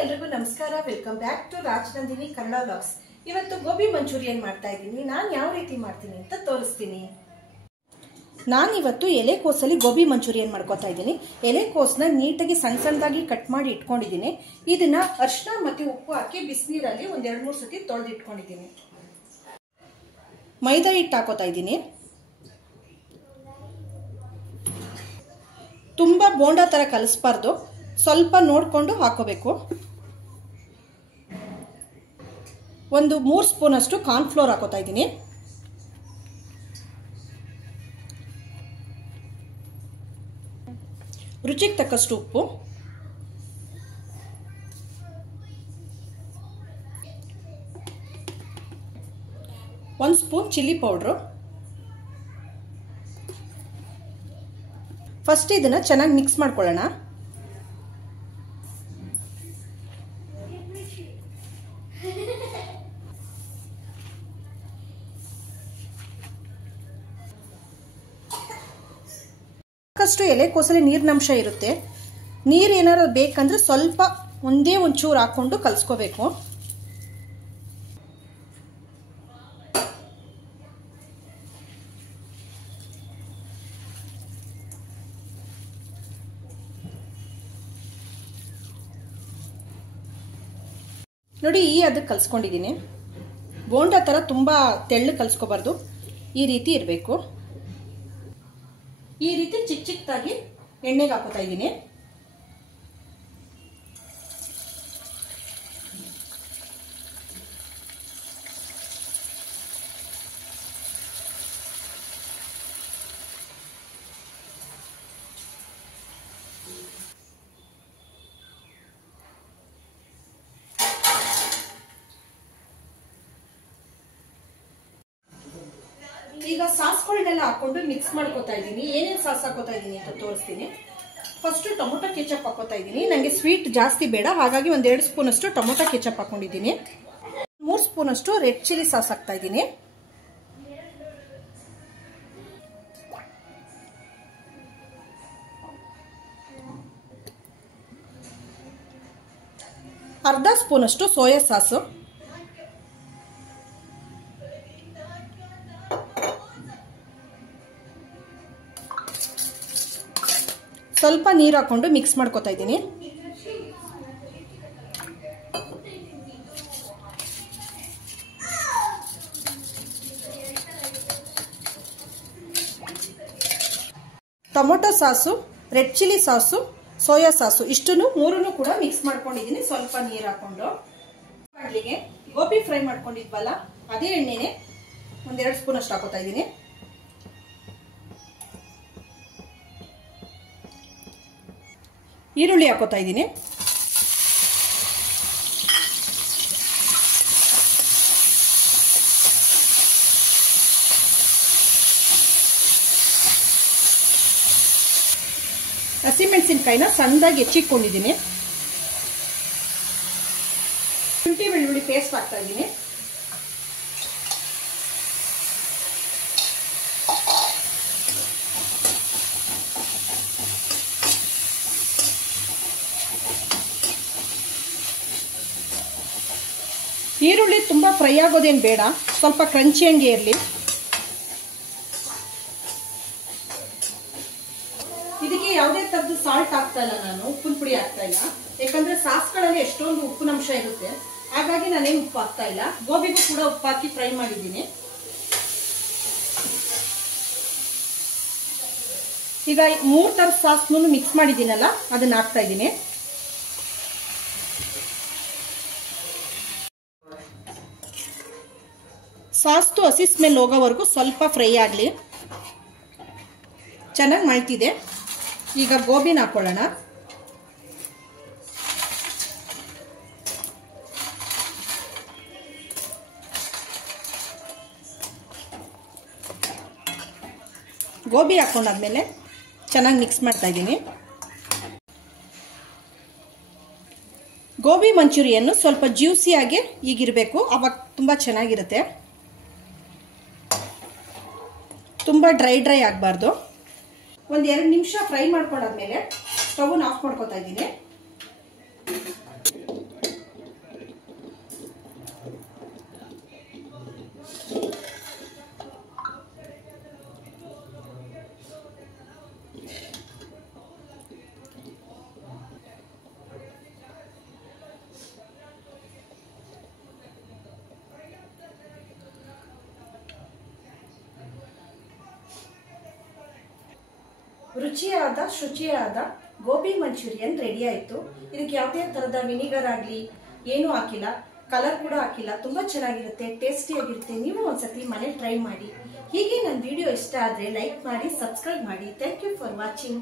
ಎಲ್ರಿಗೂ ನಮಸ್ಕಾರ. Welcome back to Rajanandini Kannada vlogs. ಇವತ್ತು ಗೋಬಿ ಮಂಚೂರಿಯನ್ ಮಾಡ್ತಾ ಇದ್ದೀನಿ. ನಾನು ಯಾವ ರೀತಿ ಮಾಡ್ತೀನಿ ಅಂತ ತೋರಿಸ್ತೀನಿ. ನಾನಿವತ್ತು ಎಲೆಕೋಸಲ್ಲಿ ಗೋಬಿ ಮಂಚೂರಿಯನ್ ಮಾಡ್ಕೋತಾ ಇದ್ದೀನಿ. ಎಲೆಕೋಸನ್ನ ನೀಟಾಗಿ ಸಣ್ಣ ಸಣ್ಣದಾಗಿ ಕಟ್ ಮಾಡಿ ಇಟ್ಕೊಂಡಿದ್ದೀನಿ. ಇದನ್ನ ಅರಿಶಿನ ಮತ್ತು ಉಪ್ಪು ಹಾಕಿ ಬಿಸಿನೀರಲ್ಲಿ ಒಂದ್ 2-3 ಸತಿ ತೊಳೆದು ಇಟ್ಕೊಂಡಿದ್ದೀನಿ. ಮೈದಾ ಹಿಟ್ಟು ಹಾಕೋತಾ ಇದ್ದೀನಿ. ತುಂಬಾ ಬೋಂಡಾ ತರ ಕಲಿಸಬಾರ್ದು, ಸ್ವಲ್ಪ ನೋಡಿಕೊಂಡು ಹಾಕೋಬೇಕು. ಒಂದು 3 ಸ್ಪೂನ್ ಅಷ್ಟು ಕಾರ್ನ್ ಫ್ಲೋರ್ ಹಾಕೋತಾ ಇದ್ದೀನಿ. ರುಚಿಗೆ ತಕ್ಕಷ್ಟು ಉಪ್ಪು, ಒಂದು ಸ್ಪೂನ್ ಚಿಲ್ಲಿ ಪೌಡ್ರು. ಫಸ್ಟ್ ಇದನ್ನ ಚೆನ್ನಾಗಿ ಮಿಕ್ಸ್ ಮಾಡ್ಕೊಳ್ಳೋಣ. ಸಾಕಷ್ಟು ಎಲೆಕೋಸಲ್ಲಿ ನೀರಿನಂಶ ಇರುತ್ತೆ. ನೀರು ಏನಾದ್ರು ಬೇಕಂದ್ರೆ ಸ್ವಲ್ಪ ಒಂಚೂರು ಹಾಕೊಂಡು ಕಲ್ಸ್ಕೋಬೇಕು. ನೋಡಿ, ಅದಕ್ಕೆ ಕಲ್ಸ್ಕೊಂಡಿದ್ದೀನಿ. ಬೋಂಡಾ ಥರ ತುಂಬ ತೆಳ್ಳು ಕಲ್ಸ್ಕೋಬಾರ್ದು, ಈ ರೀತಿ ಇರಬೇಕು. ಈ ರೀತಿ ಚಿಕ್ಕ ಚಿಕ್ಕದಾಗಿ ಎಣ್ಣೆಗೆ ಹಾಕೋತಾ ಇದ್ದೀನಿ. ಈಗ ಸಾಸ್ಗಳನ್ನೆಲ್ಲ ಹಾಕೊಂಡು ಮಿಕ್ಸ್ ಮಾಡ್ಕೋತಾ ಇದ್ದೀನಿ. ಏನೇನು ಸಾಸ್ ಹಾಕೋತಾ ಇದ್ದೀನಿ ಅಂತ ತೋರಿಸ್ತೀನಿ. ಫಸ್ಟ್ ಟೊಮೊಟೊ ಕೆಚಪ್ ಹಾಕೋತಾ ಇದ್ದೀನಿ. ನನಗೆ ಸ್ವೀಟ್ ಜಾಸ್ತಿ ಬೇಡ, ಹಾಗಾಗಿ 1-2 ಸ್ಪೂನ್ ಅಷ್ಟು ಟೊಮೊಟೊ ಕೆಚಪ್ ಹಾಕೊಂಡಿದ್ದೀನಿ. 3 ಸ್ಪೂನ್ ಅಷ್ಟು ರೆಡ್ ಚಿಲ್ಲಿ ಸಾಸ್ ಹಾಕ್ತಾ ಇದ್ದೀನಿ. ಅರ್ಧ ಸ್ಪೂನ್ ಅಷ್ಟು ಸೋಯಾ ಸಾಸು, ಸ್ವಲ್ಪ ನೀರು ಹಾಕೊಂಡು ಮಿಕ್ಸ್ ಮಾಡ್ಕೋತಾ ಇದ್ದೀನಿ. Tomato sauce, red chilli sauce, soya sauce ಇಷ್ಟನ್ನು 3 ಕೂಡ ಮಿಕ್ಸ್ ಮಾಡ್ಕೊಂಡಿದ್ದೀನಿ. ಸ್ವಲ್ಪ ನೀರು ಹಾಕೊಂಡು ಬಾಣಲಿಗೆ ಗೋಬಿ ಫ್ರೈ ಮಾಡ್ಕೊಂಡಿದ್ವಲ್ಲ, ಅದೇ ಎಣ್ಣೆನೆ 1-2 ಸ್ಪೂನ್ ಅಷ್ಟು ಹಾಕೋತಾ ಇದ್ದೀನಿ. ಈರುಳ್ಳಿ ಹಾಕೋತಾ ಇದ್ದೀನಿ. ಹಸಿಮೆಣಸಿನಕಾಯಿನ ಸಣ್ಣದಾಗಿ ಹೆಚ್ಚಿಕೊಂಡಿದ್ದೀನಿ. ಶುಂಠಿ ಬೆಳ್ಳುಳ್ಳಿ ಪೇಸ್ಟ್ ಹಾಕ್ತಾ ಇದ್ದೀನಿ. ಈರುಳ್ಳಿ ತುಂಬ ಫ್ರೈ ಆಗೋದೇನು ಬೇಡ, ಸ್ವಲ್ಪ ಕ್ರಂಚಿ ಹಂಗೆ ಇರಲಿ. ಇದಕ್ಕೆ ಯಾವುದೇ ಥರದ್ದು ಸಾಲ್ಟ್ ಹಾಕ್ತಾ ಇಲ್ಲ ನಾನು, ಉಪ್ಪಿನ ಪುಡಿ ಹಾಕ್ತಾ ಇಲ್ಲ. ಯಾಕಂದ್ರೆ ಸಾಸ್ಗಳಲ್ಲಿ ಎಷ್ಟೊಂದು ಉಪ್ಪಿನಂಶ ಇರುತ್ತೆ, ಹಾಗಾಗಿ ನಾನೇನು ಉಪ್ಪು ಹಾಕ್ತಾ ಇಲ್ಲ. ಗೋಬಿಗೂ ಕೂಡ ಉಪ್ಪು ಹಾಕಿ ಫ್ರೈ ಮಾಡಿದ್ದೀನಿ. ಈಗ 3 ಥರದ ಸಾಸ್ನು ಮಿಕ್ಸ್ ಮಾಡಿದ್ದೀನಲ್ಲ, ಅದನ್ನ ಹಾಕ್ತಾ ಇದ್ದೀನಿ. ಸಾಸ್ತು ಹಸಿ ಸ್ಮೆಲ್ ಹೋಗೋವರೆಗೂ ಸ್ವಲ್ಪ ಫ್ರೈ ಆಗಲಿ. ಚೆನ್ನಾಗಿ ಮಳ್ತಿದೆ. ಈಗ ಗೋಬಿನ ಹಾಕೊಳ್ಳೋಣ. ಗೋಬಿ ಹಾಕೊಂಡಾದ್ಮೇಲೆ ಚೆನ್ನಾಗಿ ಮಿಕ್ಸ್ ಮಾಡ್ತಾ ಇದ್ದೀನಿ. ಗೋಬಿ ಮಂಚೂರಿಯನ್ನು ಸ್ವಲ್ಪ ಜ್ಯೂಸಿಯಾಗಿ ಈಗಿರಬೇಕು, ಅವಾಗ ತುಂಬ ಚೆನ್ನಾಗಿರುತ್ತೆ. ತುಂಬ ಡ್ರೈ ಆಗಬಾರ್ದು. ಒಂದು 2 ನಿಮಿಷ ಫ್ರೈ ಮಾಡ್ಕೊಂಡಾದ್ಮೇಲೆ ಸ್ಟವ್ನ ಆಫ್ ಮಾಡ್ಕೊತಾ ಇದ್ದೀನಿ. ರುಚಿಯಾದ ಶುಚಿಯಾದ ಗೋಬಿ ಮಂಚೂರಿಯನ್ ರೆಡಿ ಆಯಿತು. ಇದಕ್ಕೆ ಯಾವುದೇ ಥರದ ವಿನಿಗರ್ ಆಗಲಿ ಏನೂ ಹಾಕಿಲ್ಲ, ಕಲರ್ ಕೂಡ ಹಾಕಿಲ್ಲ. ತುಂಬ ಚೆನ್ನಾಗಿರುತ್ತೆ, ಟೇಸ್ಟಿಯಾಗಿರುತ್ತೆ. ನೀವು ಒಂದ್ಸತಿ ಮನೇಲಿ ಟ್ರೈ ಮಾಡಿ. ಹೀಗೆ ನನ್ನ ವಿಡಿಯೋ ಇಷ್ಟ ಆದರೆ ಲೈಕ್ ಮಾಡಿ, ಸಬ್ಸ್ಕ್ರೈಬ್ ಮಾಡಿ. Thank you for watching.